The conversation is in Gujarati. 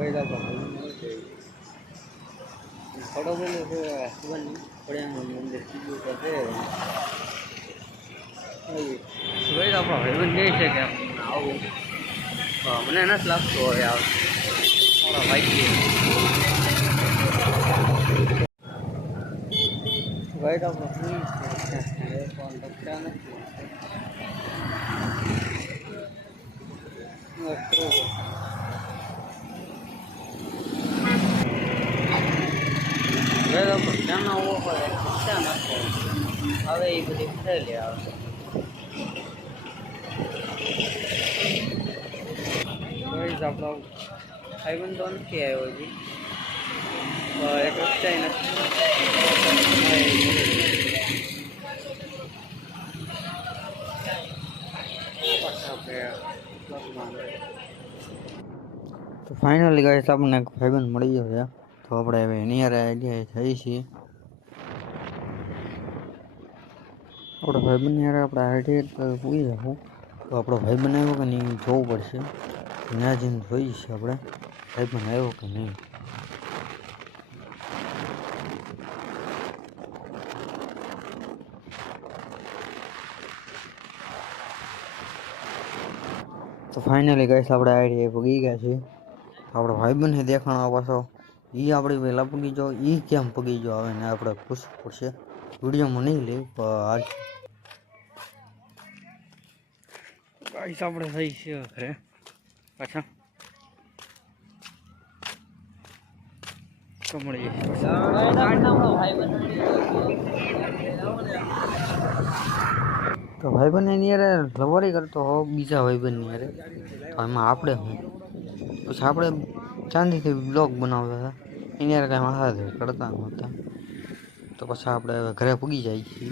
કોઈ તો થોડો બોલો છે ખબર નહીં પડ્યાનું મંદિર કીધું તો છે ભાઈ આપણો ભાઈબંધ કહે છે કે આવું મને નથી લાગતું હવે આવશે થોડા ભાઈ ભાઈ તો આપણો પણ લખતા નથી ધ્યાન આવવો પડે ધ્યાન આપવો હવે એ બધી થયેલી આવશે આપણો ભાઈબંધ તો નથી આવ્યો હજી એક રસ્તા નથી તો ફાઇનલી ગાઈસ આપણને એક ભાઈબંધ મળી ગયો છે તો આપણે હવે એની હારે આઈડિયા થઈ છીએ આપણા ભાઈબંધની હારે આપણે આઈડિયા પૂરી રાખું તો આપણો ભાઈબંધ આવ્યો કે નહીં જોવું પડશે ત્યાં જઈને જોઈએ છીએ આપણે ભાઈબંધ આવ્યો કે નહીં તો ફાઇનલી ગાઈસ આપણે આઈડિયા પૂગી ગયા છે આપણો ભાઈબંધને દેખાણો પાછો એ આપણી પહેલાં પૂગી જાઓ એ કેમ પૂગી જાઓ આવે ને આપણે પૂછવું પડશે વિડીયોમાં નહીં લે આજ ગાઈસ આપણે થઈ છે ઘરે પાછા તો મળી તો ભાઈબંધ એની યારે લવારી કરતો હો બીજા ભાઈબંધની યારે તો એમાં આપણે હું પછી આપણે ચાંદીથી બ્લોગ બનાવતા હતા એની યારે કાંઈ માથા કરતા નહોતા તો પછી આપણે હવે ઘરે પૂગી જાય છીએ